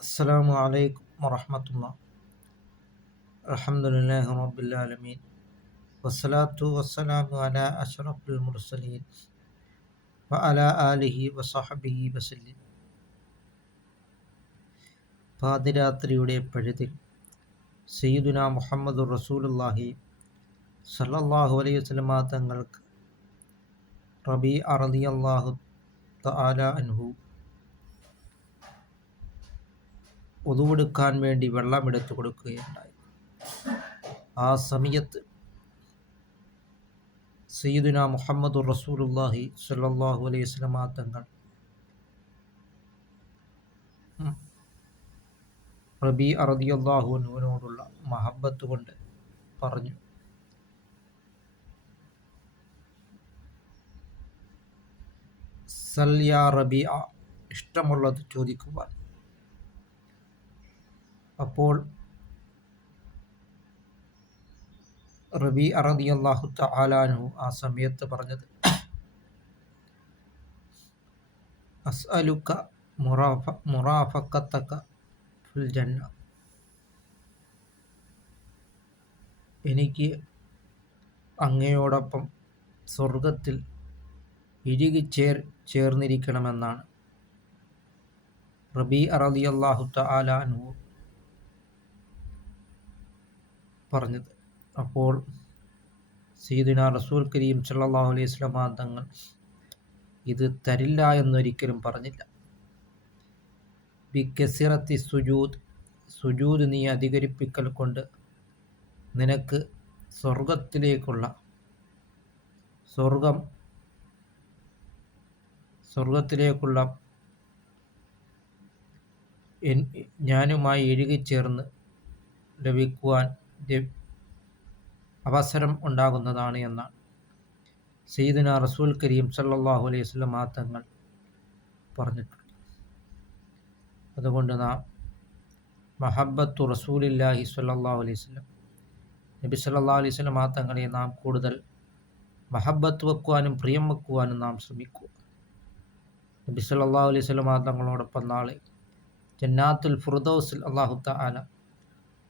السلام عليكم ورحمة الله الحمد لله رب العالمين والصلاة والسلام على أشرف المرسلين وعلى آله وصحبه وسلم പാതിരാത്രിയുടെ പഴുതിൽ സയ്യിദുന മുഹമ്മദ് റസൂലുല്ലാഹി സല്ലല്ലാഹു അലൈഹി വസല്ലമ തങ്ങൾക്ക് റബി അറളിയല്ലാഹു തആല അൻഹു ഒതുവെടുക്കാൻ വേണ്ടി വെള്ളം എടുത്തു കൊടുക്കുകയുണ്ടായി. ആ സമയത്ത് സയ്യിദുന മുഹമ്മദ് റസൂലുല്ലാഹി സല്ലാഹു അലൈഹി സ്വലമാ തങ്ങൾ റബി അറദിയല്ലാഹുവിനോടുള്ള മഹബത്ത് കൊണ്ട് പറഞ്ഞു സല്യ റബി ഇഷ്ടമുള്ളത് ചോദിക്കുവാൻ അപ്പോൾ റബി അറബി അള്ളാഹു താലാനു ആ സമയത്ത് പറഞ്ഞത് അസ്അലുക്ക മുറാഫ മുറാഫക്കത്തക്ക ഫുൽ ജന്ന എനിക്ക് അങ്ങയോടൊപ്പം സ്വർഗത്തിൽ ഇഴുകിച്ചേർ ചേർന്നിരിക്കണമെന്നാണ്. റബി അറബി അള്ളാഹു താലാനു പറഞ്ഞത്. അപ്പോൾ സീദിന റസൂൽ കരീം സല്ലാഹു അലൈഹി സ്വലാ തങ്ങൾ ഇത് തരില്ല എന്നൊരിക്കലും പറഞ്ഞില്ല. ബി കസിറത്തി സുജൂദ് സുജൂദ് നീ അധികരിപ്പിക്കൽ കൊണ്ട് നിനക്ക് സ്വർഗത്തിലേക്കുള്ള സ്വർഗം സ്വർഗത്തിലേക്കുള്ള ഞാനുമായി എഴുകിച്ചേർന്ന് ലഭിക്കുവാൻ അവസരം ഉണ്ടാകുന്നതാണ് എന്നാണ്. സയ്യിദന റസൂൽ കരീം സല്ലാഹു അലൈഹി സ്വലം തങ്ങൾ പറഞ്ഞിട്ടുണ്ട്. അതുകൊണ്ട് നാം മഹബത്തു റസൂലില്ലാഹി സല്ലാഹു അലൈഹി സ്വലം നബി സല്ലാ അലൈഹി സ്വലം തങ്ങളെ നാം കൂടുതൽ മഹബത്ത് വെക്കുവാനും പ്രിയം വെക്കുവാനും നാം ശ്രമിക്കുക. നബി സല്ലാ അലൈഹി സ്വലം തങ്ങളോടൊപ്പം നാളെ ജന്നാത്തുൽ ഫുർദൌസിൽ അള്ളാഹു താല